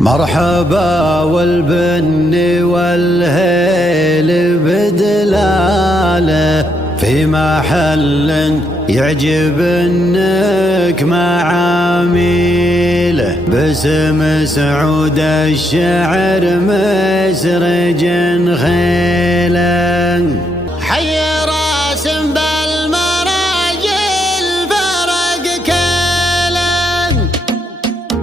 مرحبا والبن والهيل بدلاله في محل يعجب انك معاميله باسم سعود الشعر مسرج خيلا حي راسم بالمراجل فرق كيلا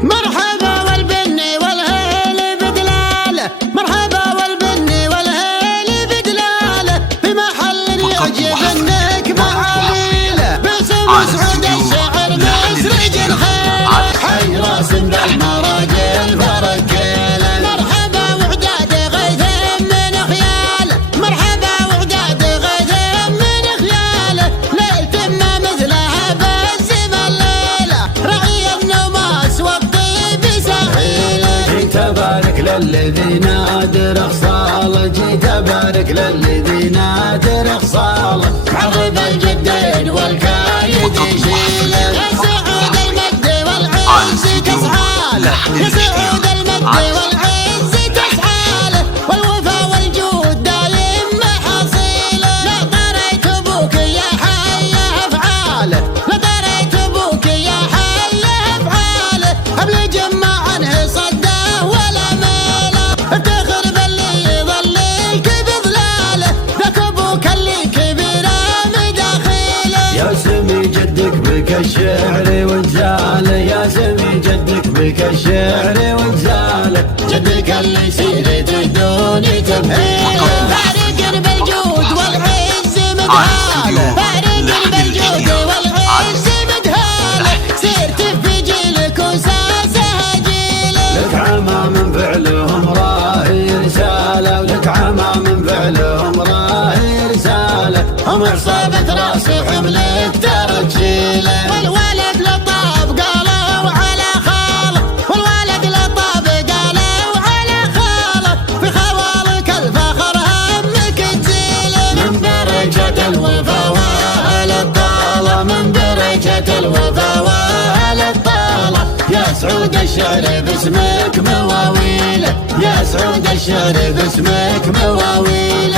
مرحبا والبن والهيل بدلاله مرحبا والبن والهيل بدلاله في محل يعجب انك معاميله باسم سعود الشعر مسرج خيلا حي راسم بالمراجل فرق كيلا مرحبا وعداد غيث من خياله مرحبا وعداد غيث من خياله ليلة ما مثلها باسم الليلة رعي النماس والطيب سهيله جيت ابارك للذي نادر خصاله جيت ابارك للذي نادر خصاله عظم الجدين والكايد يشيله يا سعود المجد والعز تسعاله يا سعود المجد والعز تسعاله والوفا والجود دايم محاصيله لا طريت ابوك يا حي افعاله لا طريت ابوك يا حي افعاله قبل جمع عنه صده ولا ماله افتخر باللي يظللك بظلاله ذاك ابوك اللي كبير مداخيله يا سمي جدك بك الشعر وجزاله يا سمي جدك بك الشعر وجزاله جدك اللي سيرته دون تمثيله فارق بالجود والعز مدهاله فارق بالجود والعز مدهاله سيرت في جيلك وساسها جيله لك عما من فعلهم راهي رساله ولك عما من فعلهم راهي رساله هم عصابة راس حملك ترى تشيله والولد لطاب قالوا على خاله والولد لطاب قالوا على خاله في خوالك الفخر همك تزيله من درجة الوفا واهل الطالة من درجة الوفا واهل الطالة يا سعود الشعر باسمك مواويله يا سعود الشعر باسمك مواويله